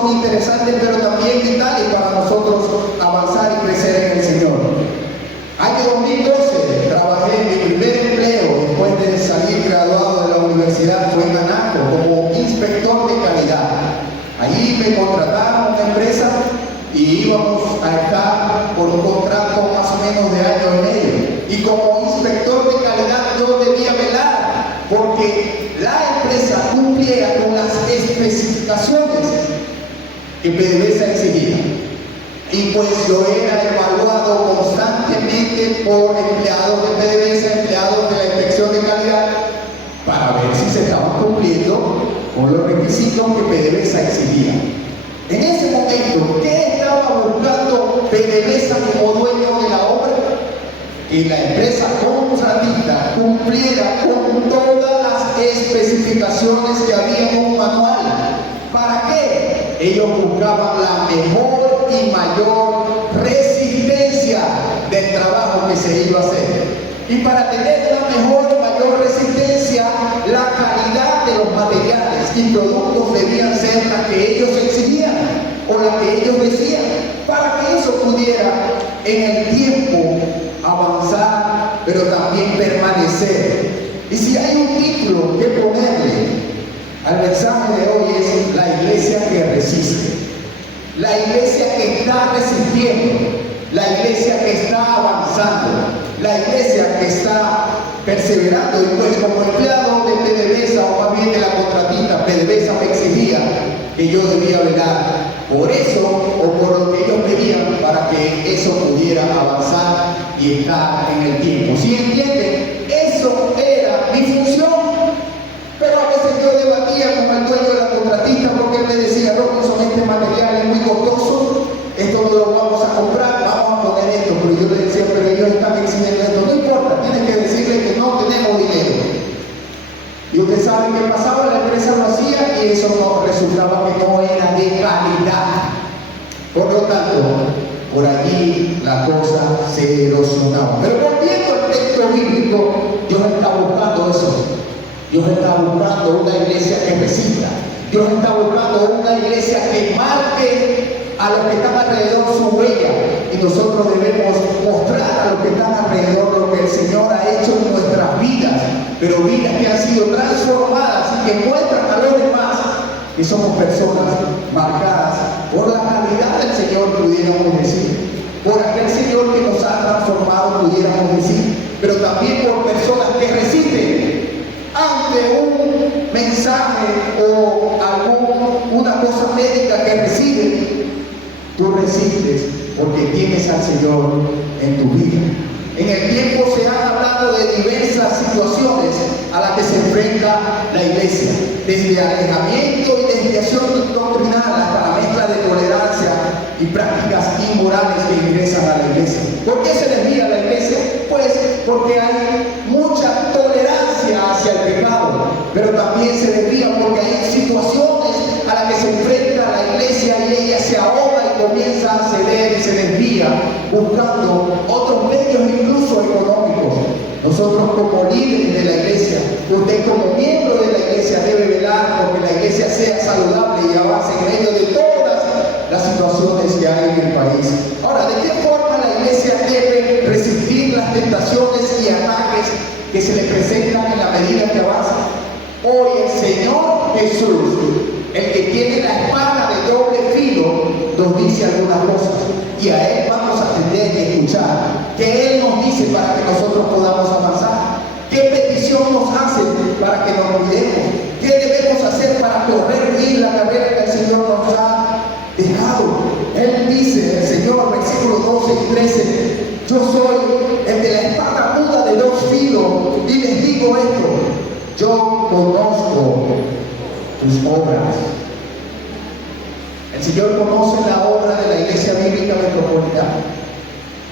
son interesantes, pero también vitales para nosotros avanzar y crecer en el Señor. Año 2012, trabajé en mi primer empleo después de salir graduado de la universidad, fue en Anaco, como inspector de calidad. Allí me contrataron una empresa y íbamos a estar por un contrato más o menos de año y medio. Y como inspector de calidad yo debía velar porque la empresa cumpliera con las especificaciones que PDVSA exigía. Y pues yo era evaluado constantemente por empleados de PDVSA, empleados de la inspección de calidad, para ver si se estaban cumpliendo con los requisitos que PDVSA exigía. En ese momento, ¿qué estaba buscando PDVSA como dueño de la obra? Que la empresa contratista cumpliera con todas las especificaciones que había en un manual. ¿Para qué? Ellos buscaban la mejor y mayor resistencia del trabajo que se iba a hacer. Y para tener la mejor y mayor resistencia, la calidad de los materiales y productos debían ser las que ellos exigían o las que ellos decían, para que eso pudiera en el tiempo avanzar, pero también permanecer. Y si hay un título que ponerle al mensaje de hoy es la iglesia que resiste, la iglesia que está resistiendo, la iglesia que está avanzando, la iglesia que está perseverando. Y pues como empleado de PDVSA, o más bien de la contratista, PDVSA me exigía que yo debía velar por eso o por lo que ellos pedían para que eso pudiera avanzar y estar en el tiempo. ¿Sí entienden? Eso era mi función. Pero a veces yo debatía con el dueño de la contratista porque él me decía: Robinson, este material es muy costoso, esto no lo vamos a comprar, vamos a poner esto. Pero yo le decía: pero ellos están exigiendo esto. No importa, tienen que decirle que no tenemos dinero. Y ustedes saben qué pasaba, la empresa lo hacía y eso no resultaba que no era de calidad. Por lo tanto, por allí la cosa se erosionaba. Pero volviendo al texto bíblico, Dios está buscando eso. Dios está buscando una iglesia que resista. Dios está buscando una iglesia que marque a los que están alrededor su huella. Y nosotros debemos mostrar a los que están alrededor lo que el Señor ha hecho en nuestras vidas. Pero vidas que han sido transformadas y que muestran a los demás que somos personas marcadas por la calidad del Señor, pudiéramos decir. Por aquel Señor que nos ha transformado, pudiéramos decir. Pero también por personas que resisten ante un mensaje o alguna cosa médica que reciben. Tú resistes porque tienes al Señor en tu vida. En el tiempo se han hablado de diversas situaciones a las que se enfrenta la iglesia, desde alejamiento y desviación doctrinal hasta la mezcla de tolerancia y prácticas inmorales que ingresan a la iglesia. ¿Por qué se desvía la iglesia? Pues porque hay mucha tolerancia hacia el pecado, pero también se desvía porque hay situaciones a las que se enfrenta la iglesia y ella se ahoga y comienza a ceder y se desvía buscando otros medios, incluso económicos. Nosotros como líderes de la iglesia, usted como miembro de la iglesia debe velar porque la iglesia sea saludable y avance en medio de todas las situaciones que hay en el país. Ahora, ¿de qué forma la iglesia debe resistir las tentaciones y ataques que se le presentan en la medida que avanza? Hoy el Señor Jesús, el que tiene la espada de doble filo, nos dice algunas cosas y a Él vamos a tener que escuchar. ¿Qué Él nos dice para que nosotros podamos avanzar? ¿Qué petición nos hace para que nos cuidemos? ¿Qué debemos hacer para correr bien la carrera que el Señor nos ha dejado? Él dice, el Señor, versículos 12 y 13, yo soy el de la espada aguda de dos filos y les digo esto: yo conozco tus obras. El Señor conoce la obra de la Iglesia Bíblica Metropolitana.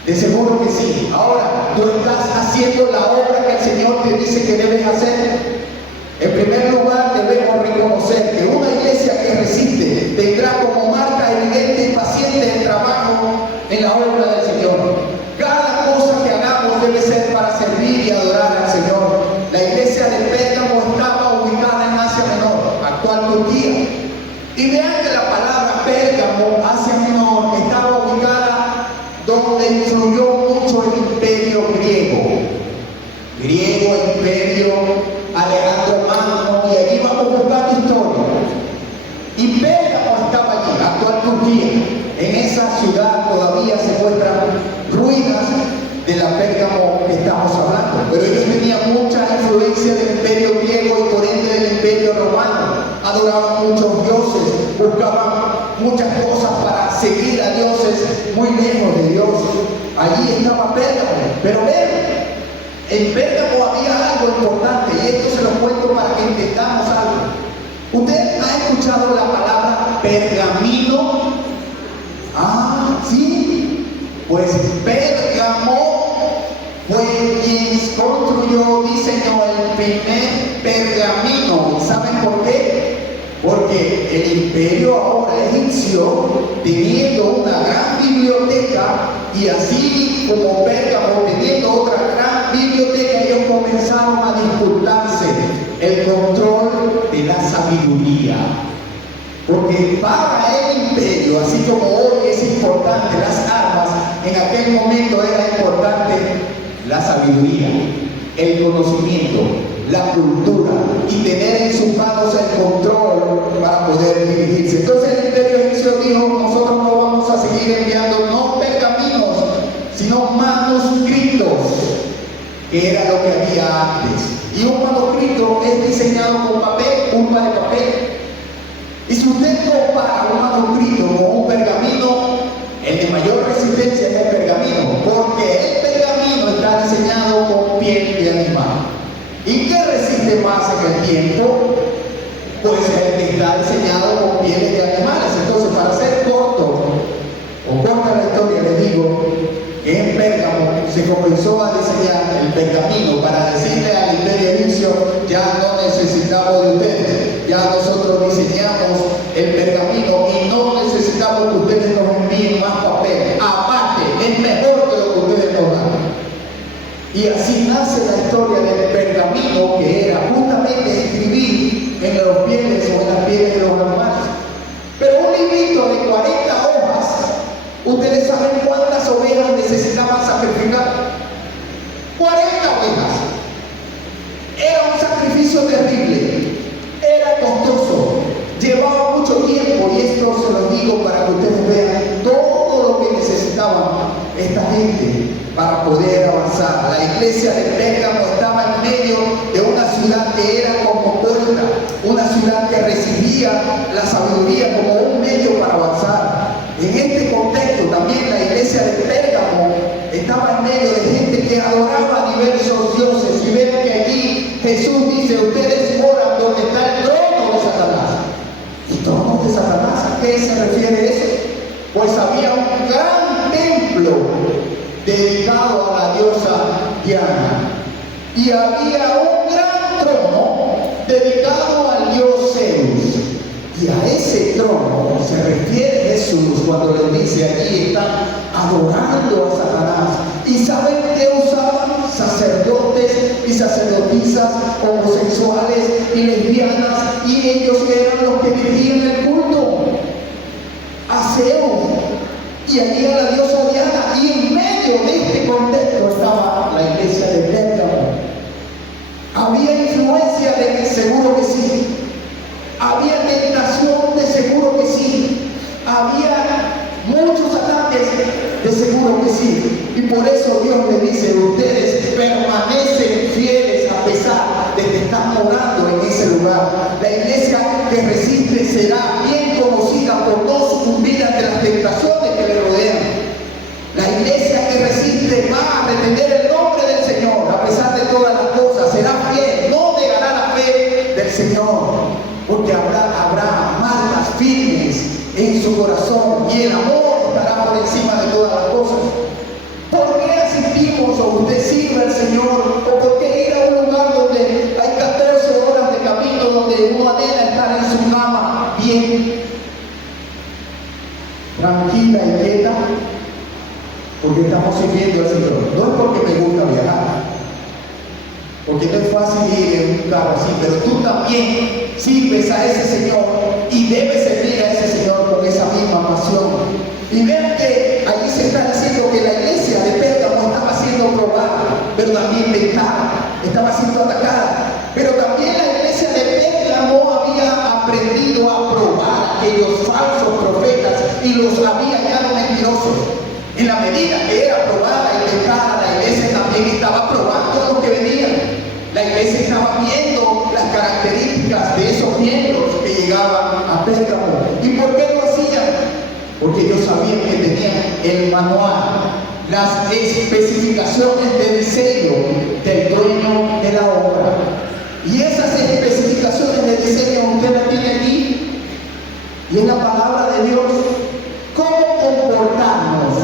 De seguro que sí. Ahora, tú estás haciendo la obra que el Señor te dice que debes hacer. En primer lugar, debemos reconocer que una iglesia que resiste tendrá como marca evidente y paciente el trabajo en la obra del Señor. Cada cosa que hagamos debe ser para servir y adorar al Señor. La iglesia de Pérgamo estaba ubicada en Asia Menor, actual Turquía. Y vean que la palabra Pérgamo, Asia Menor, estaba ubicada donde influyó mucho el imperio griego. Imperio, Alejandro Magno, y allí vamos buscando historia. Y Pérgamo estaba allí, actual Turquía. En esa ciudad todavía se encuentran ruinas de la Pérgamo que estamos hablando. Pero ellos tenían mucha influencia del imperio griego y por ende del imperio romano. Adoraban muchos dioses, buscaban muchas cosas para seguir a dioses muy lejos de Dios. Allí estaba Pérgamo. Pero vean, en Pérgamo había algo importante y esto se lo cuento para que entendamos algo. ¿Usted ha escuchado la palabra pergamino? Ah, sí. Pues Pérgamo fue quien construyó, diseñó el primer pergamino. ¿Saben por qué? Porque el imperio ahora egipcio, teniendo una gran biblioteca, y así como Pérgamo teniendo otra gran biblioteca, ellos comenzaron a disputarse el control de la sabiduría. Porque para el imperio, así como hoy es importante las armas, en aquel momento era importante la sabiduría, el conocimiento, la cultura y tener en sus manos el control para poder dirigirse. Entonces el imperio egipcio dijo: nosotros no vamos a seguir enviando no pergaminos, sino manuscritos, que era lo que había antes. Y un manuscrito es diseñado con papel, punta de papel. Y si usted compara un manuscrito con un pergamino, el de mayor resistencia es el pergamino, porque el pergamino está diseñado con piel de animal. ¿Y qué resiste más en el tiempo? Pues el que está diseñado con pieles de animales. Entonces, para ser corta la historia, les digo que en Pérgamo se comenzó a diseñar el pergamino para decirle al imperio egipcio: ya no necesitamos de ustedes, ya nosotros diseñamos el pergamino y no necesitamos que ustedes nos envíen más papel. Aparte, es mejor que lo que ustedes nos dan. Y así nace la historia del pergamino, que era justamente escribir en los pieles o en las pieles de los animales. Pero un librito de 40 hojas, ¿ustedes saben cuántas ovejas necesitaban sacrificar? 40 ovejas. Era un sacrificio terrible, era costoso, llevaba mucho tiempo, y esto se lo digo para que ustedes vean todo lo que necesitaba esta gente para poder avanzar. La iglesia de Pérgamo estaba en medio de una ciudad que era como puerta, una ciudad que recibía la sabiduría como un medio para avanzar. En este contexto también la iglesia de Pérgamo estaba en medio de gente que adoraba a diversos dioses. Y ven que allí Jesús dice: ustedes oran donde está el trono de Satanás. ¿Y trono de Satanás? ¿A qué se refiere eso? Pues había un gran templo dedicado a la diosa Diana, y había un gran trono dedicado al dios Zeus. Y a ese trono se refiere Jesús cuando les dice: allí están adorando a Satanás. ¿Y saben qué usaban? Sacerdotes y sacerdotisas homosexuales y lesbianas, y ellos eran los que dirigían el culto a Zeus y allí a la diosa Diana. Y en medio de este contexto estaba la iglesia de Pérgamo. Había influencia de que seguro que sí. Había tentación de seguro que sí. Había muchos ataques de seguro que sí. Y por eso Dios le dice: ustedes permanecen fieles a pesar de que están morando en ese lugar. La iglesia que resiste será bien conocida por no sucumbir ante las tentaciones que le rodean. La iglesia que resiste va a retener el nombre del Señor a pesar de todas las cosas. Será fiel, no negará la fe del Señor, porque habrá marcas firmes en su corazón y el amor estará por encima de todas las cosas. ¿Por qué asistimos o usted sirve al Señor? ¿O por qué ir a un lugar donde hay 14 horas de camino, donde uno anhela estar en su cama bien, tranquila y quieta? Porque estamos sirviendo al Señor. No es porque me gusta viajar, porque no es fácil ir en un carro así, pero tú también sirves a ese Señor y debes servir a ese Señor con esa misma pasión Y vean que allí se está diciendo que la iglesia de Pérgamo estaba siendo probada, pero también tentada, estaba siendo atacada. Pero también la iglesia de Pérgamo había aprendido a probar a aquellos falsos profetas y los había hallado mentirosos. En la medida que era probada y tentada, la iglesia también estaba probando lo que venía. La iglesia estaba viendo las características de esos miembros que llegaban a Pérgamo. ¿Y por qué lo hacían? Porque ellos sabían que tenían el manual, las especificaciones de diseño del dueño de la obra. Y esas especificaciones de diseño usted las tiene aquí, y en la palabra de Dios, cómo comportarnos,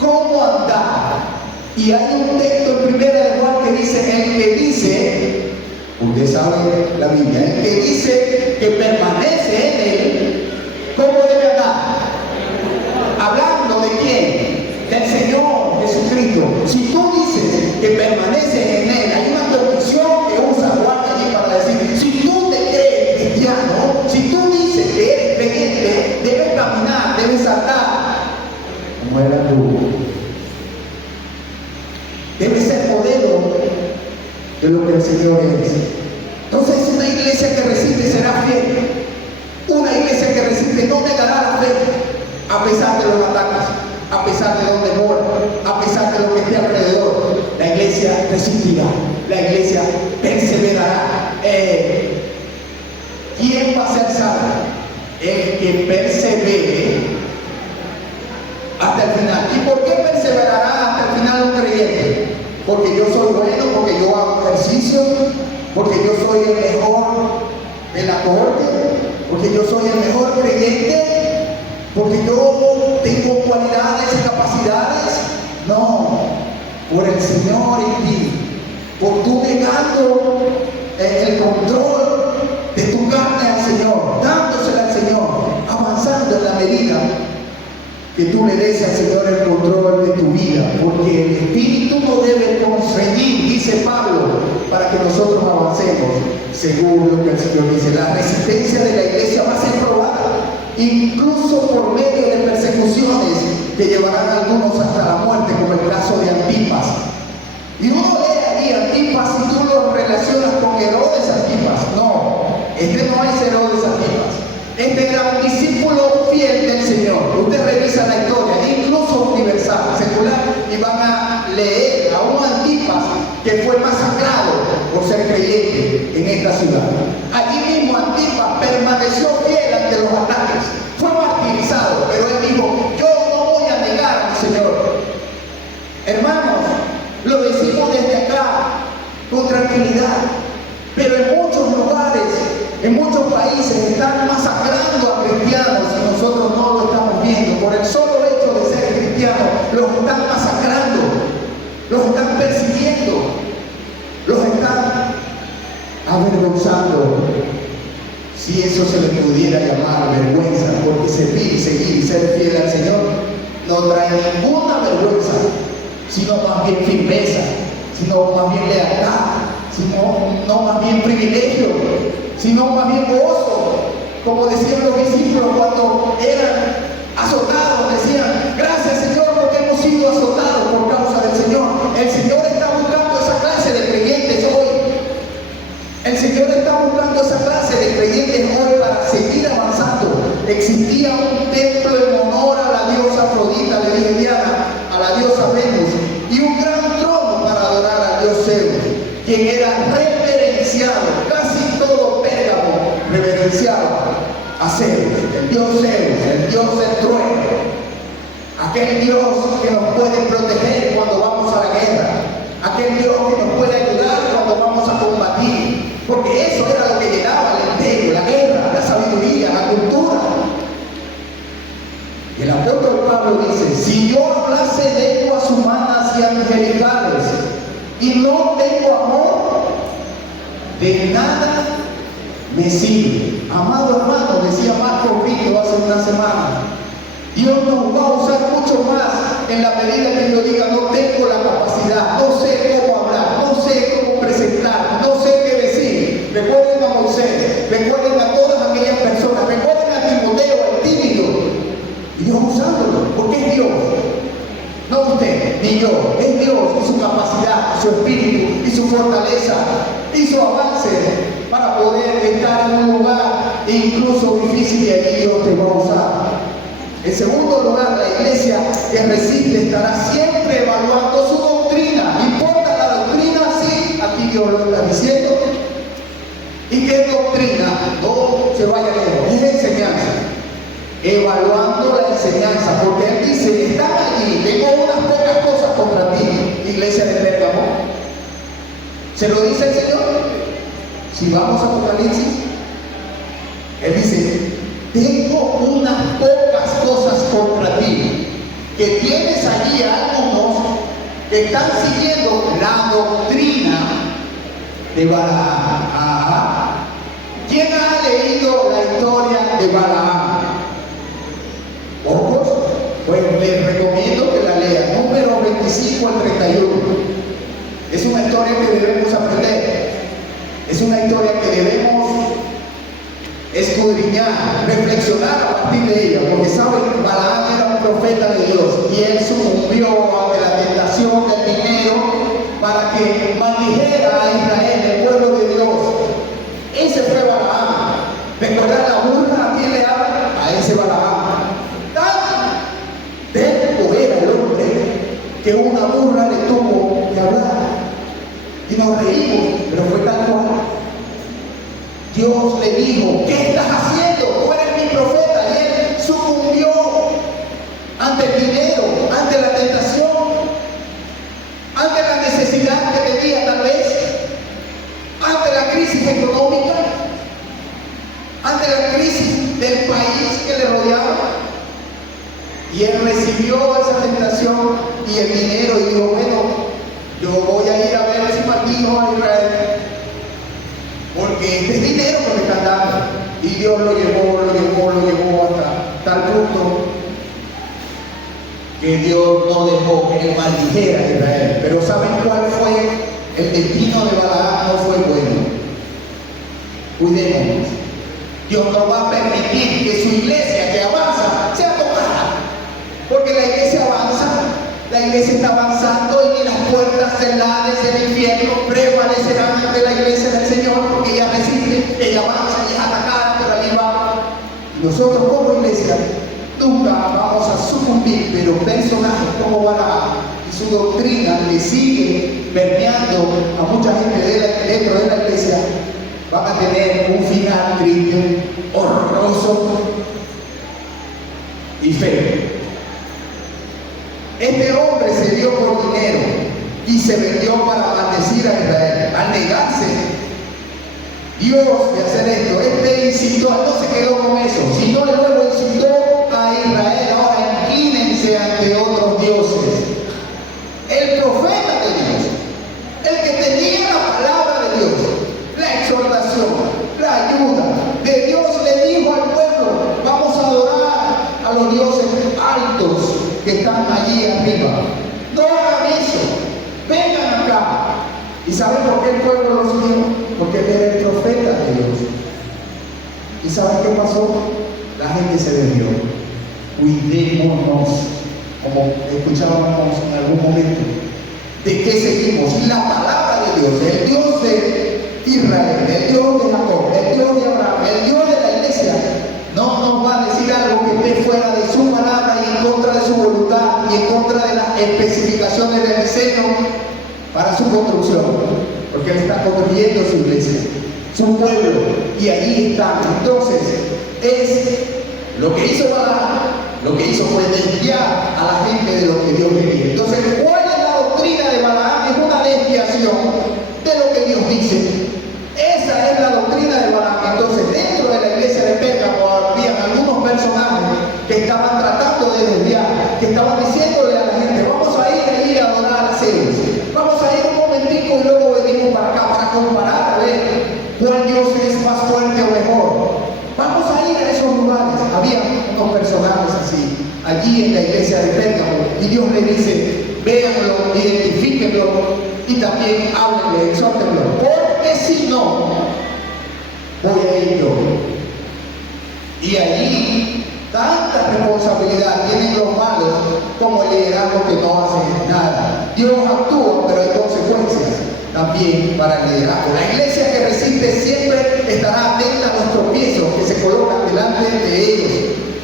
cómo andar. Y hay un texto en 1 de Juan que dice, el que dice, usted sabe la Biblia, el que dice que permanece en él, ¿cómo debe andar? ¿Hablando de quién? Del Señor Jesucristo. Si tú dices que permaneces en él, hay una condición que usa Juan allí para decir, si tú te crees cristiano, si tú dices que eres creyente, debes caminar, debes andar como era tú. Debes ser modelo de lo que el Señor es. Entonces, una iglesia que resiste será fiel. Una iglesia que resiste no negará la fe, a pesar de los ataques, a pesar de donde mora, a pesar de lo que esté alrededor. La iglesia resistirá, la iglesia perseverará. ¿Quién va a ser salvo? El que persevere hasta el final. ¿Y por qué perseverará hasta el final un creyente? Porque yo soy bueno, porque yo hago ejercicio, porque yo soy el mejor de la corte, porque yo soy el mejor creyente, porque yo tengo cualidades y capacidades. No, por el Señor en ti, por tú negando el control de tu carne al Señor, dándosela al Señor, avanzando en la medida que tú le des al Señor el control de tu vida, porque el Espíritu no debe constreñir, dice Pablo, para que nosotros avancemos según lo que el Señor dice. La resistencia de la iglesia va a ser probada, incluso por medio de persecuciones que llevarán a algunos hasta la muerte, como el caso de Antipas. Y uno lee allí Antipas y tú lo relacionas con Herodes Antipas. No, este no es Herodes Antipas. Este era un discípulo fiel del Señor. Usted revisa la historia, incluso universal, secular, y van a leer a un Antipas que fue masacrado por ser creyente en esta ciudad. Allí mismo Antipas permaneció fiel ante los ataques. Fue martirizado, pero él dijo, yo no voy a negar a mi Señor. Hermanos, lo decimos desde acá con tranquilidad, pero en muchos lugares, en muchos países están masacrando a cristianos y nosotros no lo estamos viendo. Por el solo hecho de ser cristianos, los están masacrando, los están persiguiendo, los están avergonzando. Si eso se le pudiera llamar vergüenza, porque servir, seguir y ser fiel al Señor no trae ninguna vergüenza, sino más bien firmeza, sino más bien lealtad, sino más bien privilegio, sino más bien gozo. Como decían los discípulos cuando eran azotados, decían, gracias Señor porque hemos sido azotados por causa del Señor. El Señor está buscando esa clase de creyentes hoy. El Señor está buscando esa clase de creyentes hoy para seguir avanzando. Existía un templo en honor a la diosa Afrodita, le dije Diana, a la diosa Venus, y un gran trono para adorar al dios Zeus, quien era reverenciado. Casi todo Pérgamo reverenciaba a Zeus, el dios Zeus, el dios del trueno, aquel Dios que nos puede proteger cuando vamos a la guerra, aquel Dios que nos puede ayudar cuando vamos a combatir, porque eso era lo que llenaba el imperio, la guerra, la sabiduría, la cultura. Y el apóstol Pablo dice, si yo hablase lenguas humanas y angelicales y no tengo amor, de nada me sirve. Amado hermano, decía Marco Rito hace una semana, Dios nos va a usar mucho más en la medida que yo diga, no tengo la capacidad, no sé cómo hablar, no sé cómo presentar, no sé qué decir. Recuerden a Moisés, recuerden a todas aquellas personas, recuerden a Timoteo, el tímido, y Dios usándolo. ni yo, es Dios y su capacidad, su espíritu y su fortaleza y su avance para poder estar en un lugar incluso difícil, y allí Dios te va a usar. En segundo lugar, la iglesia que resiste estará siempre evaluando su doctrina. ¿Importa la doctrina? Sí, aquí Dios lo está diciendo. ¿Y qué doctrina? No se vaya lejos, es enseñanza. Evaluando la enseñanza, porque Él dice: están allí, tengo unas pocas cosas contra ti, iglesia de Pérgamo. ¿Se lo dice el Señor? Si vamos a Apocalipsis, Él dice: tengo unas pocas cosas contra ti, que tienes allí algunos que están siguiendo la doctrina de Balaam. Ajá. ¿Quién ha leído la historia de Balaam? ¿Pocos? Pues les recomiendo que la lean. Número 25 al 31. Es una historia que debemos aprender. Es una historia que debemos escudriñar, reflexionar a partir de ella, porque saben que Balaam era un profeta de Dios y él sucumbió ante la tentación del dinero para que maldijera a Israel, el pueblo de Dios. Ese fue Balaam. ¿Recordar la burra? ¿A quién le habla? A ese Balaam. Tan terco era el hombre que una burra le tuvo que hablar. Y nos reímos, pero fue tal cual. Dios le dijo: ¿qué estás haciendo? Tú eres mi profeta. Y él sucumbió ante el dinero, ante la tentación, ante la necesidad que tenía tal vez, ante la crisis económica, ante la crisis del país que le rodeaba. Y él recibió esa tentación y el dinero y dijo: bueno, yo voy a ir a ver si maldijo a Israel, porque este es dinero que me están dando. Y Dios lo llevó hasta tal punto que Dios no dejó que él maldijera a Israel. Pero ¿saben cuál fue el destino de Balaam? No fue bueno. Cuidémonos. Dios no va a permitir que su iglesia que avanza sea tocada, porque la iglesia avanza, la iglesia está avanzando, y ni las puertas del Hades del infierno prevalecerán ante la iglesia del Señor, porque ella resiste, ella avanza, ella es atacada, pero allí va. Nosotros como iglesia nunca vamos a sucumbir, pero personajes como Balaam y su doctrina que sigue permeando a mucha gente dentro de la iglesia van a tener un final triste, horroroso y feo. Este hombre se dio por dinero y se vendió para maldecir a Israel. Al negarse Dios de hacer esto, incitó, no se quedó con eso, sino luego incitó a Israel: ahora inclínense ante otros dioses. El profeta de Dios, el que tenía la palabra de Dios, la exhortación, la ayuda de Dios, le dijo al pueblo: vamos a adorar a los dioses altos que están allí arriba. No hagan eso, vengan acá. ¿Y saben por qué el pueblo lo siguió? Porque él era el profeta de Dios. ¿Y saben qué pasó? La gente se desvió. Cuidémonos, como escuchábamos en algún momento, de qué seguimos. Y la palabra de Dios, el Dios de Israel, el Dios de Jacob, el Dios de Abraham, el Dios de la iglesia, no nos va a decir algo que esté fuera de su palabra y en contra de su voluntad y en contra de las especificaciones del diseño para su construcción, porque Él está construyendo su iglesia, su pueblo, y allí está. Entonces, es lo que hizo Balaam, lo que hizo fue desviar a la gente de lo que Dios quería. Entonces, ¿cuál es la doctrina de Balaam? Es una desviación de lo que Dios dice. Esa es la doctrina de Balaam. Entonces, dentro de la iglesia de Pérgamo había algunos personajes que estaban tratando de desviar, que estaban diciéndole a la gente: vamos a ir allí a adorar a Zeus, vamos a ir un momentico y luego venimos para acá para comparar, a ver cuál Dios es más fuerte o mejor. Vamos a ir a esos lugares. Había unos personajes así allí en la iglesia de Pérgamo, y Dios le dice: véanlo, identifíquenlo y también háblenle, exhórtenlo, porque si no, voy a ir yo. Y allí tanta responsabilidad tienen los malos como el liderazgo que no hace nada. Dios actúa, pero hay consecuencias también para el liderazgo. La iglesia que resiste siempre estará atenta a los tropiezos que se colocan delante de ellos,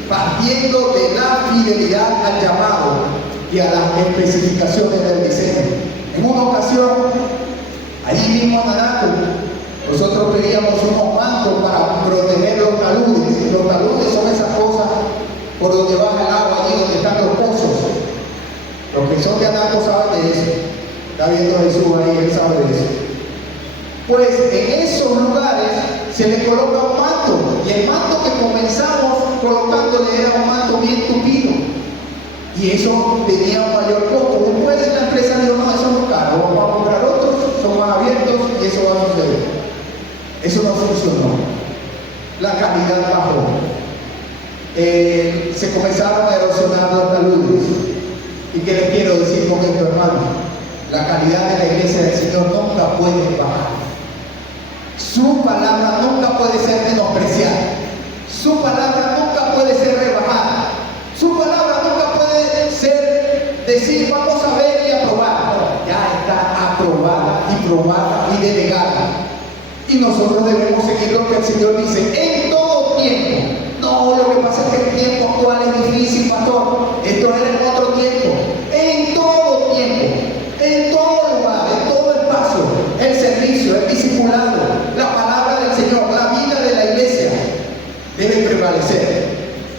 partiendo de la fidelidad al llamado y a las especificaciones del diseño. En una ocasión, ahí mismo en Anaco, nosotros pedíamos unos mantos para proteger los taludes. Los taludes son esas cosas por donde baja el agua, allí donde están los pozos. Los que son de Anaco saben de eso. Está viendo Jesús ahí, él sabe de eso. Pues en esos lugares se le coloca un manto, y el manto que comenzamos colocándole era un manto bien tupido, y eso tenía un mayor costo. Después la empresa dijo: no, eso no es caro, vamos a comprar otros, son más abiertos y eso va a suceder. Eso no funcionó, la calidad bajó, se comenzaron a erosionar los taludes. ¿Y qué les quiero decir con esto, hermano? La calidad de la iglesia del Señor nunca puede bajar. Su palabra nunca puede ser menospreciada. Su palabra nunca puede ser rebajada. Su palabra nunca puede ser decir: vamos a ver y aprobar. No, ya está aprobada y probada y delegada. Y nosotros debemos seguir lo que el Señor dice en todo tiempo. No, lo que pasa es que el tiempo actual es difícil, pastor. Esto era en otro tiempo. En todo tiempo, en todo lugar, en todo espacio, el servicio, el discipulado, la palabra del Señor, la vida de la iglesia debe prevalecer.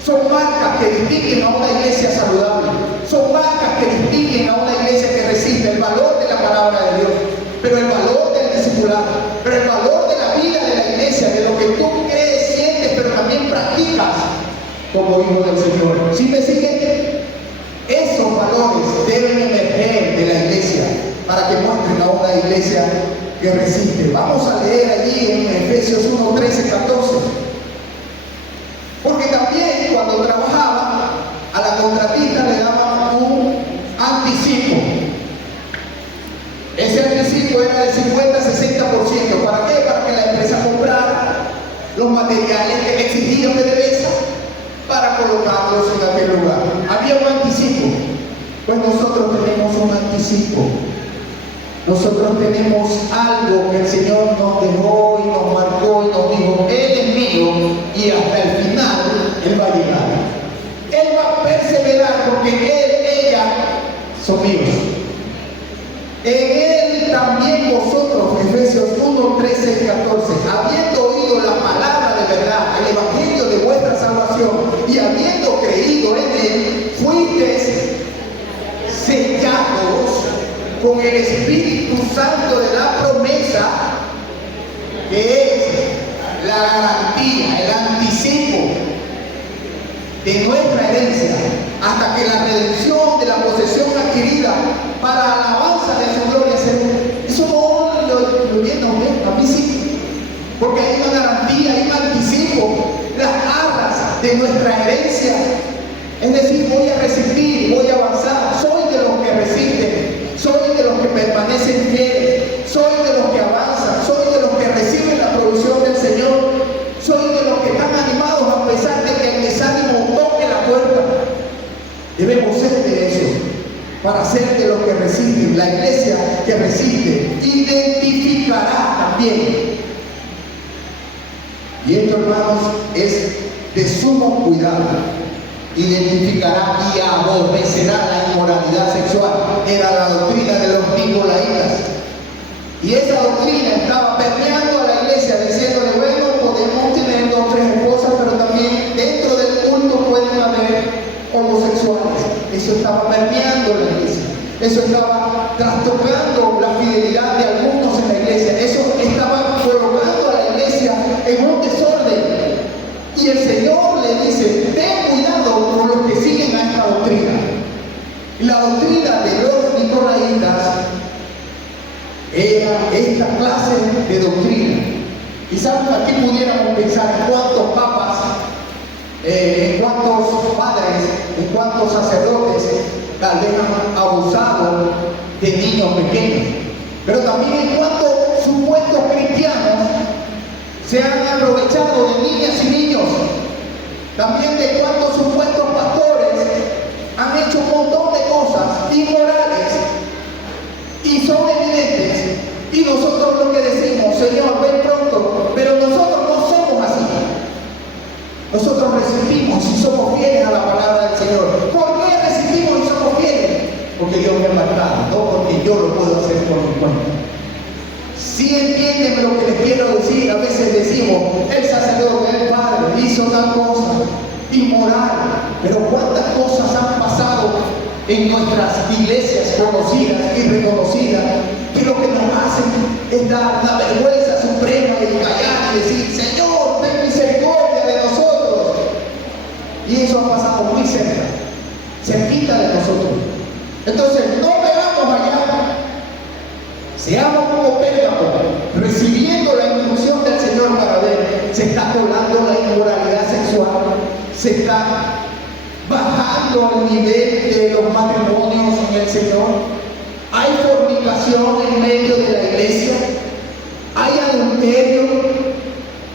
Son marcas que distinguen a una iglesia saludable. Son marcas que distinguen a una iglesia que resiste el valor de la palabra de Dios, pero el valor del discipulado, pero el valor de la vida de la iglesia, de lo que tú crees, sientes, pero también practicas como hijo del Señor. ¿Sí me siguen? Esos valores deben emerger de la iglesia para que muestren a una iglesia que resiste. Vamos a leer allí en Efesios 1, 13, 14. Porque también cuando trabajaba, a la contratista le daban un anticipo. Ese anticipo era del 50-60%. ¿Para qué? Para que la empresa comprara los materiales que le exigían de Devesa para colocarlos en aquel lugar. Había un anticipo. Pues nosotros tenemos un anticipo. Nosotros tenemos algo que el Señor nos dejó y nos marcó y nos dijo: Él es mío, y hasta el final Él va a llegar. Él va a perseverar porque Él, ella son míos. En Él también vosotros, Efesios 1, 13 y 14, habiendo oído la palabra de verdad, el evangelio de vuestra salvación, y habiendo creído en Él, fuisteis sellados con el Espíritu Santo de la promesa, que es la garantía, el anticipo de nuestra herencia, hasta que la redención de la posesión adquirida para alabanza de su gloria se dé. Eso no lo viene a mí sí, porque hay una garantía, hay un anticipo, las arras de nuestra herencia. Es decir, voy a resistir, voy a avanzar, soy de los que resisten, soy de los que permanecen fieles, soy de los que avanzan, soy de los que reciben la provisión del Señor, soy de los que están animados a pesar de que el desánimo toque la puerta. Debemos ser de eso, para ser de los que resisten. La iglesia que resiste identificará también. Y esto, hermanos, es de sumo cuidado. Identificará y aborrecerá la inmoralidad sexual. Era la doctrina de los nicolaítas. Y esa doctrina estaba permeando a la iglesia, diciéndole: bueno, podemos tener 2 o 3 esposas, pero también dentro del culto pueden haber homosexuales. Eso estaba permeando la iglesia. Eso estaba trastocando la fidelidad de algunos en la iglesia. Eso estaba colocando a la iglesia en un desorden. Y el Señor le dice: ten cuidado con los que siguen a esta doctrina. Y la doctrina de los nicolaítas era esta clase de doctrina. Y saben, aquí pudiéramos pensar en cuántos papas, en cuántos padres, en cuántos sacerdotes tal vez han abusado de niños pequeños, pero también en cuántos supuestos cristianos se han aprovechado de niñas y niños, también de cuántos supuestos pastores han hecho un montón de cosas inmorales Pero cuántas cosas han pasado en nuestras iglesias conocidas y reconocidas, que lo que nos hacen es dar la vergüenza suprema y callar y decir: Señor, ten misericordia de nosotros. Y eso ha pasado muy cerquita de nosotros. Entonces, no veamos allá, seamos como Pérgamo, recibiendo la instrucción del Señor para ver. Se está colando la inmoralidad sexual, se está bajando al nivel de los matrimonios en el Señor. Hay fornicación en medio de la iglesia, hay adulterio,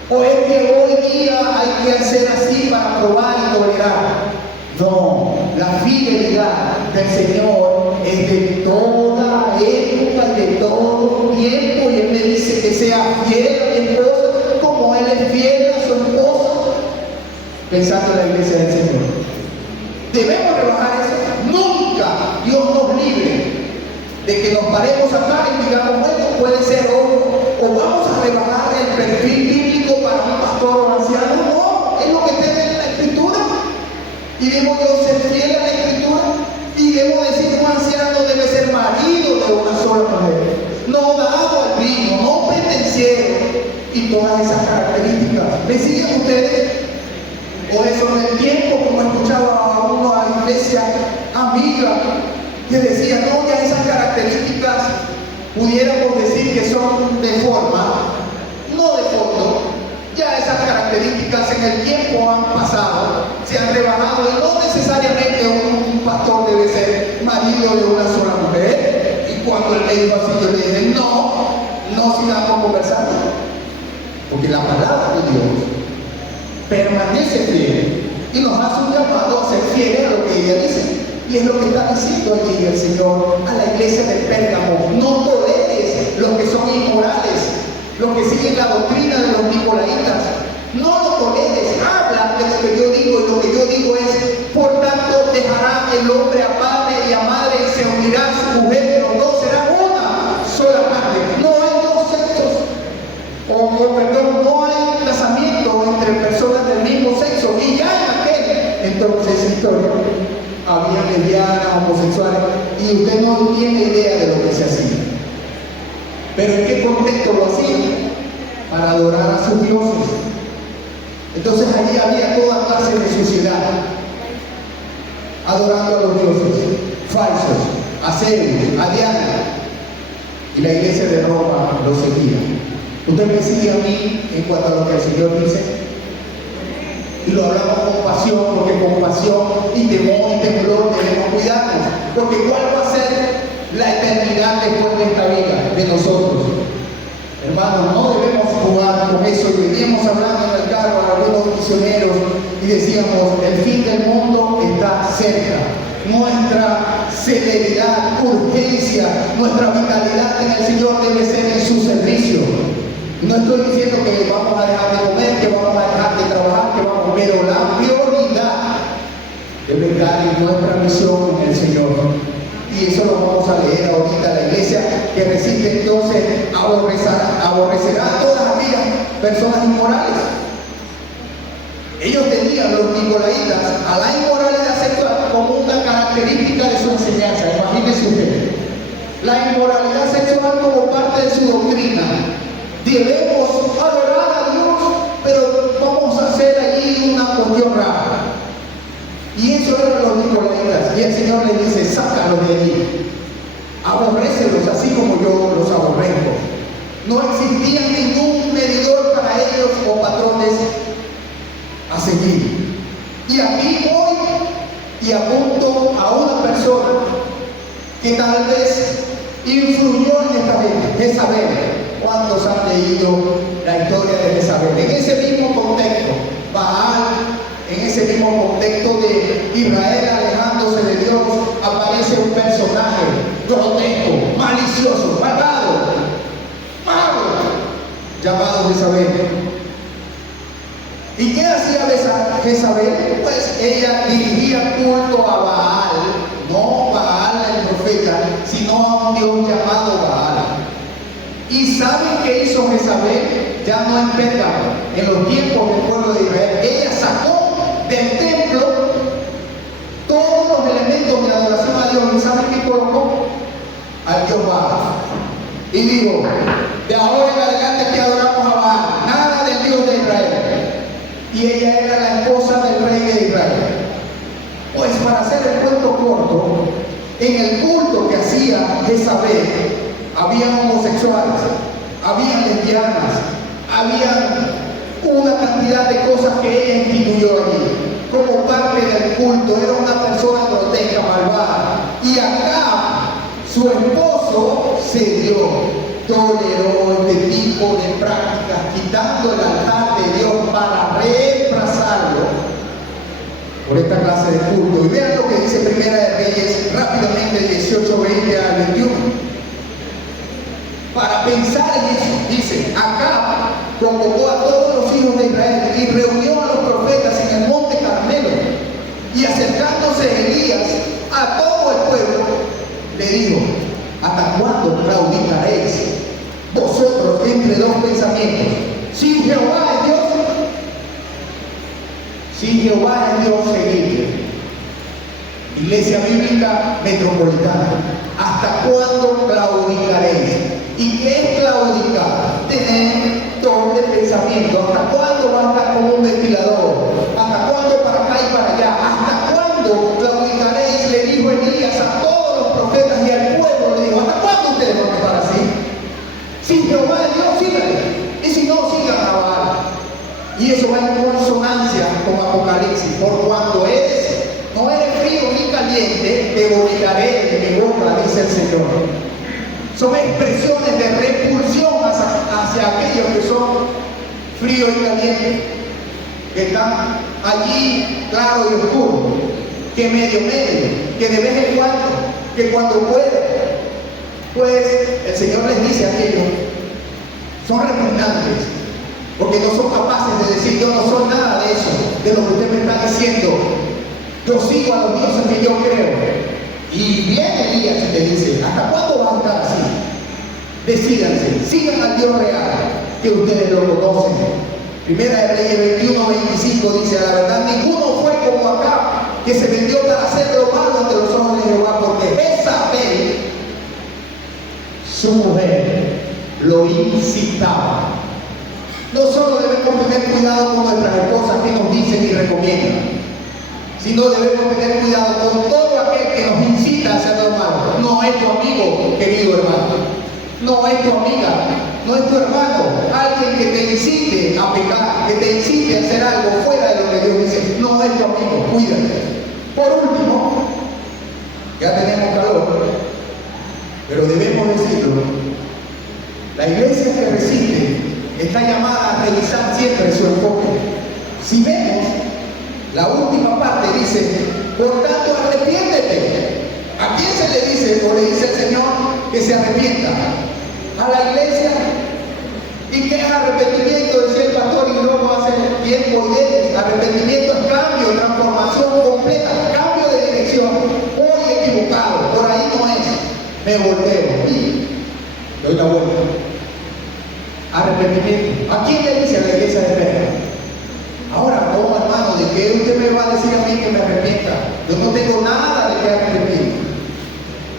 o es que hoy día hay que hacer así para probar y tolerar. No, la fidelidad del Señor es de toda época y de todo tiempo, y Él me dice que sea fiel a mi esposa como Él es fiel a su esposa, pensando en la iglesia del Señor. Debemos rebajar eso. Nunca Dios nos libre de que nos paremos acá y digamos: bueno, puede ser o vamos a rebajar el perfil bíblico para un pastor o anciano. No, es lo que tiene en la Escritura. Y debo yo ser fiel a la Escritura, y debo decir que un anciano debe ser marido de una sola mujer, no dado al vino, no pendenciero, y todas esas características. ¿Me siguen ustedes? Por eso en el tiempo, como escuchaba a uno a la iglesia amiga que decía: no, ya esas características pudiéramos decir que son de forma, no de fondo. Ya esas características en el tiempo han pasado, se han rebajado, y no necesariamente un pastor debe ser marido de una sola mujer. Y cuando él me dijo así, yo le dije: no sigamos conversando, porque la palabra de Dios permanece fiel y nos hace un llamado a ser fieles a lo que ella dice. Y es lo que está diciendo aquí el Señor a la iglesia de Pérgamo: no toleres los que son inmorales, los que siguen la doctrina de los nicolaitas. No lo toleres. Habla de lo que yo digo, y lo que yo digo es: por tanto, dejará el hombre a padre y a madre y se unirá a su mujer, los dos serán una sola carne. No hay dos sexos, perdón, no hay casamiento entre personas del mismo sexo. Y ya en aquel entonces historia había lesbianas, homosexuales, y usted no tiene idea de lo que se hacía. ¿Pero en qué contexto lo hacían? Para adorar a sus dioses. Entonces allí había toda clase de suciedad, adorando a los dioses falsos, a Zeus, a Diana, y la iglesia de Roma lo seguía. Usted me sigue a mí en cuanto a lo que el Señor dice, y lo hablamos con pasión, porque con pasión y temor y temblor debemos cuidarnos, porque ¿cuál va a ser la eternidad después de esta vida de nosotros? Hermanos, no debemos jugar con eso. Y veníamos hablando en el carro a algunos misioneros y decíamos: el fin del mundo está cerca. Nuestra celeridad, urgencia, nuestra vitalidad en el Señor debe ser en su servicio. No estoy diciendo que vamos a dejar de comer, que vamos a dejar de trabajar, pero la prioridad debe estar en nuestra misión en el Señor. Y eso lo vamos a leer ahorita. La iglesia que resiste entonces aborrecerá a todas aquellas personas inmorales. Ellos tenían, los nicolaitas, a la inmoralidad sexual como una característica de su enseñanza. Imagínense ustedes, la inmoralidad sexual como parte de su doctrina. Debemos adorar a Dios, pero vamos a hacer allí una cuestión rara. Y eso eran los nicolaitas. Y el Señor le dice: sácalos de allí, aborrécelos así como yo los aborrezco. No existía ningún medidor para ellos o patrones a seguir. Y aquí voy y apunto a una persona que tal vez influyó en esta gente, Jezabel. ¿Cuántos han leído la historia de Jezabel? En ese mismo contexto, Baal, en ese mismo contexto de Israel alejándose de Dios, aparece un personaje grotesco, malicioso, malvado, llamado Jezabel. ¿Y qué hacía Jezabel? Pues ella dirigía culto a Baal, no Baal el profeta, sino a un Dios llamado Baal. ¿Y saben qué hizo Jezabel? Ya no en Pérgamo, en los tiempos del pueblo de Israel. Ella sacó del templo Baal. Y dijo, de ahora en adelante que adoramos a Baal, nada del Dios de Israel. Y ella era la esposa del rey de Israel. Pues para hacer el cuento corto, en el culto que hacía Jezabel, había homosexuales, había lesbianas, había una cantidad de cosas que ella instituyó allí. Como parte del culto, era una persona grotesca, malvada. Y acá, su esposo toleró este tipo de prácticas, quitando el altar de Dios para reemplazarlo por esta clase de culto. Y vean lo que dice Primera de Reyes, rápidamente, 18, 20 al 21. Para pensar en eso, dice, Acab convocó a todos los hijos de Israel y reunió a los profetas en el monte Carmelo. Y acercándose Elías a todo el pueblo, le dijo, ¿hasta cuándo claudicaréis vosotros entre dos pensamientos? Si Jehová es Dios, seguidle. Iglesia Bíblica Metropolitana, ¿hasta cuándo claudicaréis? ¿Y qué es claudicar? Tener doble pensamiento. ¿Hasta cuándo va a estar como un ventilador? ¿Hasta cuándo para acá y para allá? ¿Hasta cuándo claudicaréis? Le dijo Elías a todos los profetas y al pueblo, le dijo, ¿hasta cuándo ustedes van a estar así? Si Jehová es Dios, síganle. Y si no, sigan a Baal. Y eso va en consonancia con Apocalipsis. Por cuanto no eres frío ni caliente, te vomitaré de mi boca, dice el Señor. Son expresiones de repulsión hacia aquellos que son fríos y calientes, que están allí claro y oscuro, que medio, que de vez en cuando, que cuando puede, pues el Señor les dice a aquellos, son repugnantes, porque no son capaces de decir, yo no soy nada de eso, de lo que usted me está diciendo, yo sigo a los dioses que yo creo. Y viene Elías y te dice, ¿hasta cuándo van a estar así? Decídanse, sigan al Dios real, que ustedes lo conocen. Primera de Reyes 21, 25 dice, la verdad, ninguno fue como acá, que se vendió para hacer lo malo ante los ojos de Jehová, porque Jezabel, su mujer, lo incitaba. No solo debemos tener cuidado con nuestras esposas que nos dicen y recomiendan, sino debemos tener cuidado con todo aquel que nos incita a hacer lo malo. No es tu amigo, querido hermano. No es tu amiga, no es tu hermano. Alguien que te incite a pecar, que te incite a hacer algo fuera de lo que Dios dice. No es tu amigo, cuídate. Por último, ya tenemos calor, pero debemos decirlo. La iglesia que resiste está llamada a revisar siempre su enfoque. Si vemos, la última parte dice, por tanto arrepiéntete. ¿A quién se le dice o le dice el Señor que se arrepienta? A la iglesia. ¿Y qué es arrepentimiento? Decía el pastor, y luego hace tiempo y de arrepentimiento es cambio, transformación completa, cambio de dirección. Hoy equivocado, por ahí no es. Me volteo y doy la vuelta. Arrepentimiento. ¿A quién le dice a la iglesia de Pedro? Ahora, no, hermano, ¿de qué usted me va a decir a mí que me arrepienta? Yo no tengo nada de que arrepentir.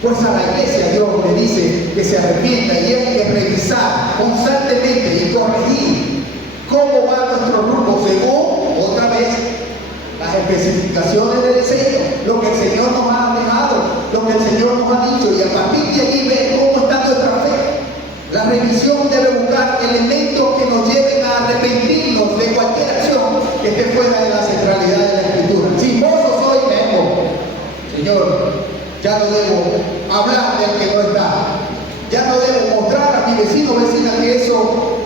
Pues a la iglesia Dios le dice que se arrepienta y hay que revisar constantemente y corregir cómo va nuestro rumbo según, otra vez, las especificaciones del sello, lo que el Señor nos ha dejado, lo que el Señor nos ha dicho, y a partir de allí ver cómo está nuestra fe. La revisión debe buscar elementos que nos lleven a arrepentirnos de cualquier acción que esté fuera de la centralidad de la Escritura. Chismoso soy, vengo. Señor, ya no debo hablar del que no está. Ya no debo mostrar a mi vecino o vecina que eso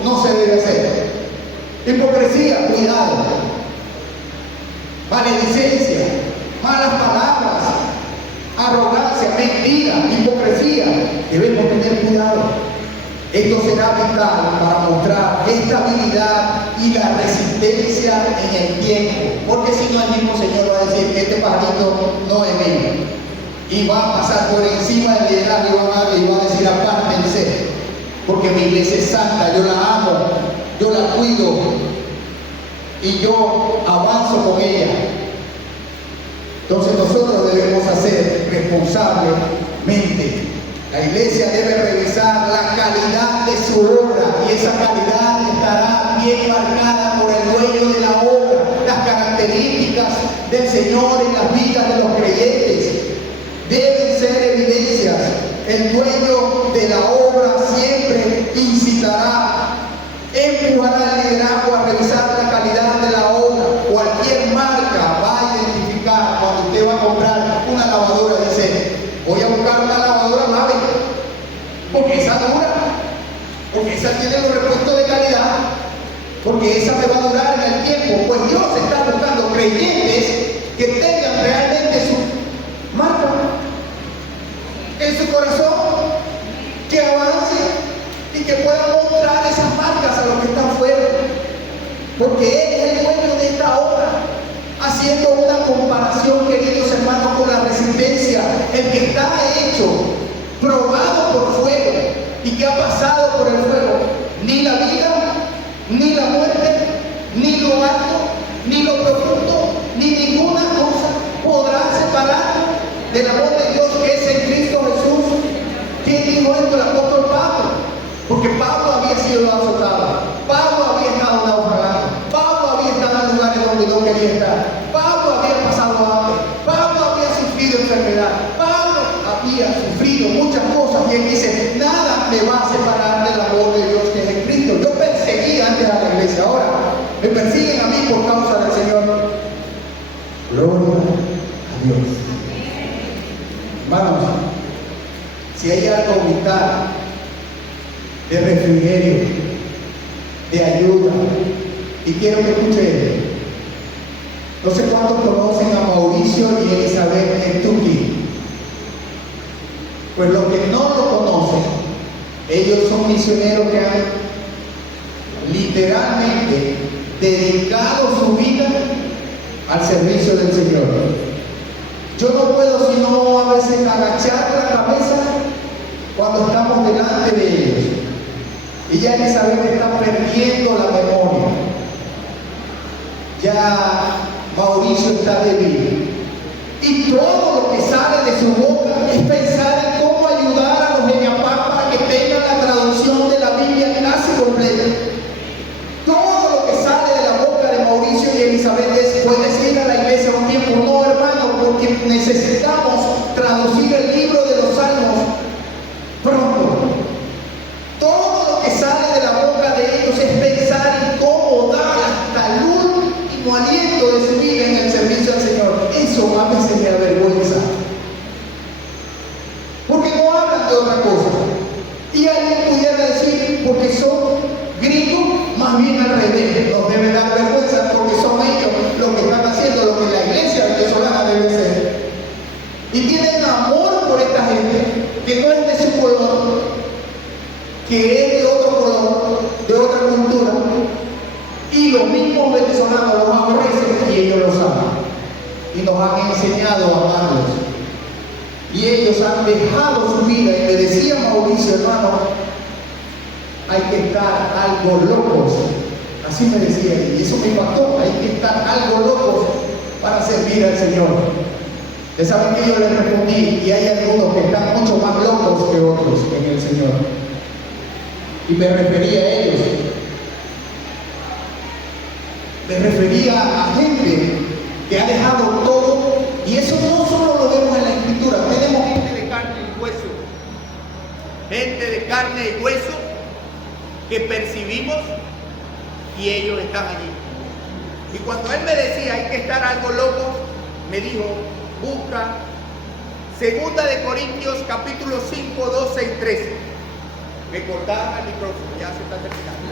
no se debe hacer. Hipocresía, cuidado. Maledicencia, malas palabras, arrogancia, mentira, hipocresía. Debemos tener cuidado. Esto será vital para mostrar estabilidad y la resistencia en el tiempo. Porque si no, el mismo Señor va a decir que este pajarito no es mío. Y va a pasar por encima del liderazgo y va a decir apártense. Porque mi iglesia es santa, yo la amo, yo la cuido y yo avanzo con ella. Entonces nosotros debemos hacer responsablemente La iglesia debe revisar la calidad de su obra y esa calidad estará bien marcada por el dueño de la obra. Las características del Señor en las vidas de los creyentes deben ser evidencias. El dueño de la obra siempre incitará, empujará al liderazgo a revisar la calidad de la obra. Cualquier marca va a identificar cuando usted va a comprar una lavadora. Dice: voy a buscar una lavadora Mave, porque esa dura, porque esa tiene los repuestos de calidad, porque esa me va a durar en el tiempo. Pues Dios está buscando creyentes que tengan realmente su marca en su corazón, que avancen y que puedan mostrar esas marcas a los que están fuera, porque Él es el dueño de esta obra. Haciendo una comparación, queridos hermanos, con la resistencia, el que está hecho, probado por fuego y que ha pasado por el fuego, ni la vida, ni la muerte, ni lo alto, ni lo profundo, ni ninguna cosa podrá separar del amor de Dios que es en Cristo Jesús. ¿Quién dijo esto? El apóstol Pablo. Porque Pablo había sido azotado, Pablo había estado naufragando, Pablo había estado en lugares donde no quería estar, Pablo había pasado hambre, Pablo había sufrido enfermedad, Pablo había sufrido muchas cosas, y él dice: nada me va a separar del amor de Dios que es en Cristo. Yo perseguí antes a la iglesia, ahora me persiguen a mí por causa del Señor. Gloria a Dios. Hermanos, si hay algo vital, de refrigerio, de ayuda, y quiero que escuchen, no sé cuántos conocen a Mauricio y Elizabeth Entuki. Pues los que no lo conocen, ellos son misioneros que han literalmente dedicado su vida al servicio del Señor. Yo no puedo sino a veces agachar la cabeza cuando estamos delante de ellos. Y ya Elizabeth está perdiendo la memoria. Ya Mauricio está débil. Y todo lo que sale de su boca es pensar en cómo ayudar a los Eñapá para que tengan la traducción de la Biblia casi completa. Todo lo que sale de la boca de Mauricio y Elizabeth es: puedes ir a la iglesia un tiempo. No, hermano, porque necesitamos traducir el libro de los Salmos pronto. Todo lo que sale de la boca de ellos es pensar en cómo dar hasta el último aliento de su vida en el servicio al Señor. Eso a veces me avergüenza, porque no hablan de otra cosa. Y alguien pudiera decir: porque son gringos, más bien al revés, nos debe dar vergüenza, porque son ellos los que están haciendo lo que la iglesia venezolana debe ser. Y tienen amor por esta gente que no es de su color, que es de otro color, de otra cultura, y los mismos venezolanos los aborrecen y ellos los aman. Y nos han enseñado a amarlos. Y ellos han dejado su vida. Y me decía Mauricio: hermano, hay que estar algo locos. Así me decía, y eso me impactó. Hay que estar algo locos para servir al Señor. Ustedes saben que yo les respondí: y hay algunos que están mucho más locos que otros en el Señor. Y me refería a ellos. Me refería a gente que ha dejado todo. Y eso no solo lo vemos en la Escritura. Tenemos gente de carne y hueso. Gente de carne y hueso que percibimos, y ellos están allí. Y cuando él me decía: hay que estar algo loco, me dijo: busca 2 de Corintios capítulo 5, 12 y 13. Me cortaron el micrófono, ya se está terminando.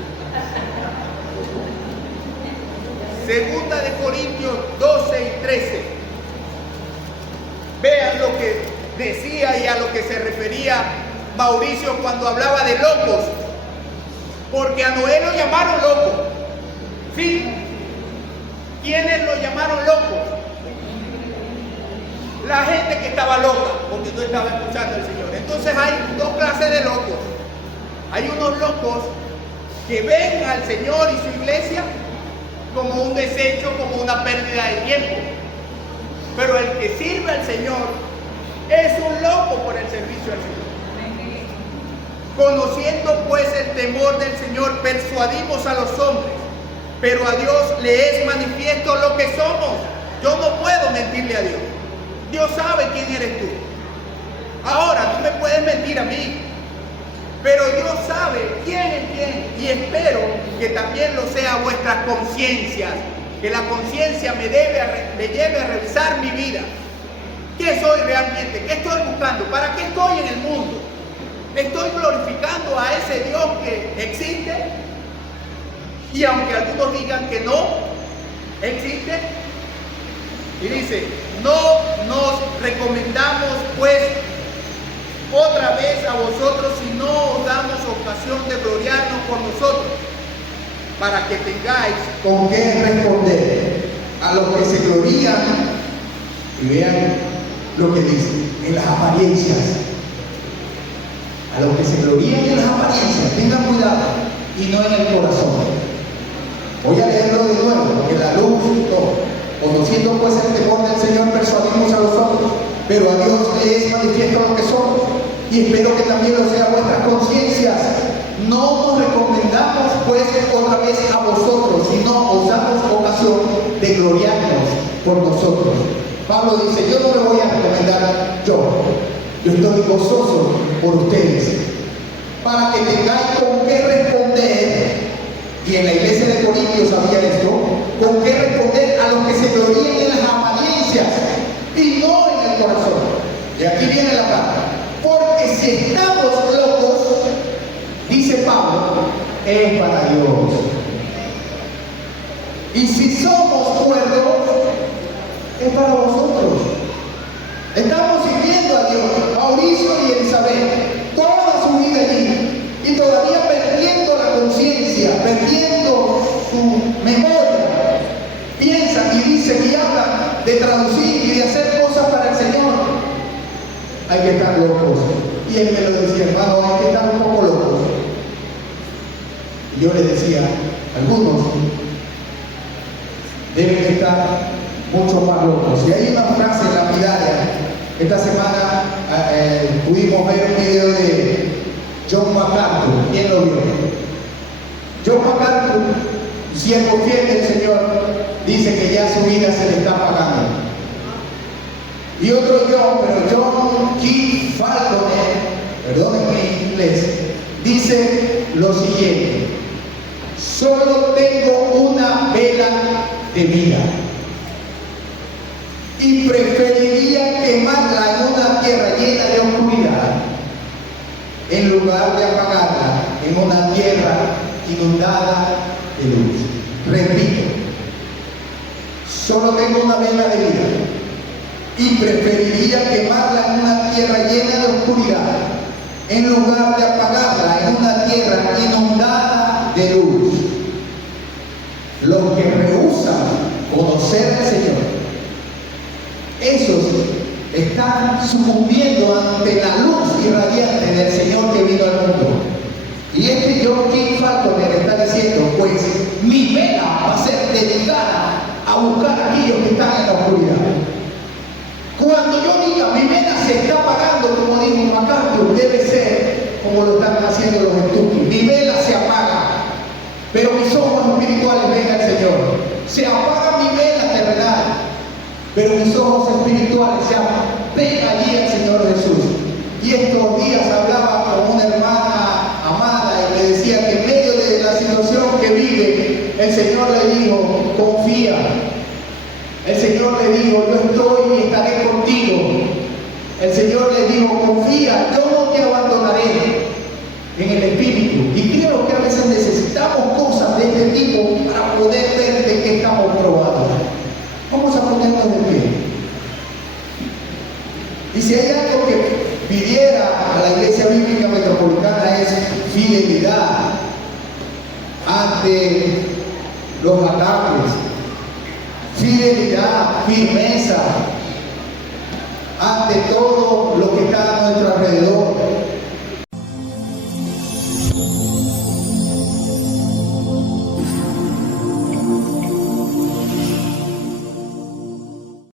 2 de Corintios 12 y 13. Vean lo que decía y a lo que se refería Mauricio cuando hablaba de locos. Porque a Noé lo llamaron loco. ¿Sí? ¿Quiénes lo llamaron loco? La gente que estaba loca, porque no estaba escuchando al Señor. Entonces hay dos clases de locos. Hay unos locos que ven al Señor y su iglesia como un desecho, como una pérdida de tiempo. Pero el que sirve al Señor es un loco por el servicio al Señor. Conociendo pues el temor del Señor, persuadimos a los hombres, pero a Dios le es manifiesto lo que somos. Yo no puedo mentirle a Dios. Dios sabe quién eres tú. Ahora, tú me puedes mentir a mí, pero Dios sabe quién es quién. Y espero que también lo sea vuestras conciencias, que la conciencia me lleve a revisar mi vida. ¿Qué soy realmente? ¿Qué estoy buscando? ¿Para qué estoy en el mundo? ¿Estoy glorificando a ese Dios que existe? Y aunque algunos digan que no existe, y dice, no nos recomendamos pues otra vez a vosotros si no os damos ocasión de gloriarnos por nosotros, para que tengáis con qué responder a los que se glorían. Y vean lo que dice, en las apariencias. A los que se glorían en las apariencias, tengan cuidado, y no en el corazón. Voy a leerlo de nuevo, en la luz, todo. Conociendo pues el temor del Señor, persuadimos a los hombres, pero a Dios le es manifiesto lo que somos, y espero que también lo sea vuestras conciencias. No nos recomendamos pues otra vez a vosotros, sino os damos ocasión de gloriarnos por nosotros. Pablo dice, yo no me voy a recomendar yo estoy gozoso por ustedes, para que tengáis con qué responder. Y en la iglesia de Corintios había esto, con qué responder a los que se glorían en las apariencias y no en el corazón. Y aquí viene la parte, porque si estamos locos, dice Pablo, es para Dios. Y si somos cuerdos, es para vosotros. Estamos sirviendo a Dios, Mauricio y Elizabeth, toda su vida allí, y todavía perdiendo la conciencia, perdiendo su memoria. Piensan y dicen y hablan de traducir y de hacer cosas para el Señor. Hay que estar locos. Y él me lo decía, hermano, hay que estar un poco locos. Y yo le decía, algunos deben estar mucho más locos. Y hay una frase lapidaria. Esta semana pudimos ver un video de John MacArthur. ¿Quién lo vio? John MacArthur, siervo fiel del Señor, dice que ya su vida se le está pagando. Y otro John, pero John Keith Falconer, perdónenme mi inglés, dice lo siguiente: solo tengo una vela de vida y preferiría quemarla en una tierra llena de oscuridad en lugar de apagarla en una tierra inundada de luz. Repito, solo tengo una vela de vida y preferiría quemarla en una tierra llena de oscuridad en lugar de apagarla en una tierra inundada de luz. Los que rehúsan conocer al Señor, esos están sucumbiendo ante la luz irradiante del Señor que vino al mundo. Y este John Keith Falconer está diciendo, pues mi vela va a ser dedicada a buscar a aquellos que están en la oscuridad. Cuando yo diga mi vela se está apagando, como dijo MacArthur, debe ser como lo están haciendo los estúpidos. Mi vela se apaga, pero mis ojos espirituales ven al Señor. Se apaga mi vela terrenal, pero mis ojos espirituales se ven allí al Señor Jesús. Y estos días hablaba con una hermana amada y me decía que en medio de la situación que vive, el Señor le dijo, confía. El Señor le dijo, yo estoy y estaré contigo. El Señor le dijo, confía, yo no te abandonaré en el Espíritu. Y creo que a veces necesitamos cosas de este tipo para poder ver de qué estamos probados. Vamos a ponernos de pie. Y si hay algo que pidiera a la Iglesia Bíblica Metropolitana es fidelidad ante los ataques, fidelidad, firmeza ante todo lo que está a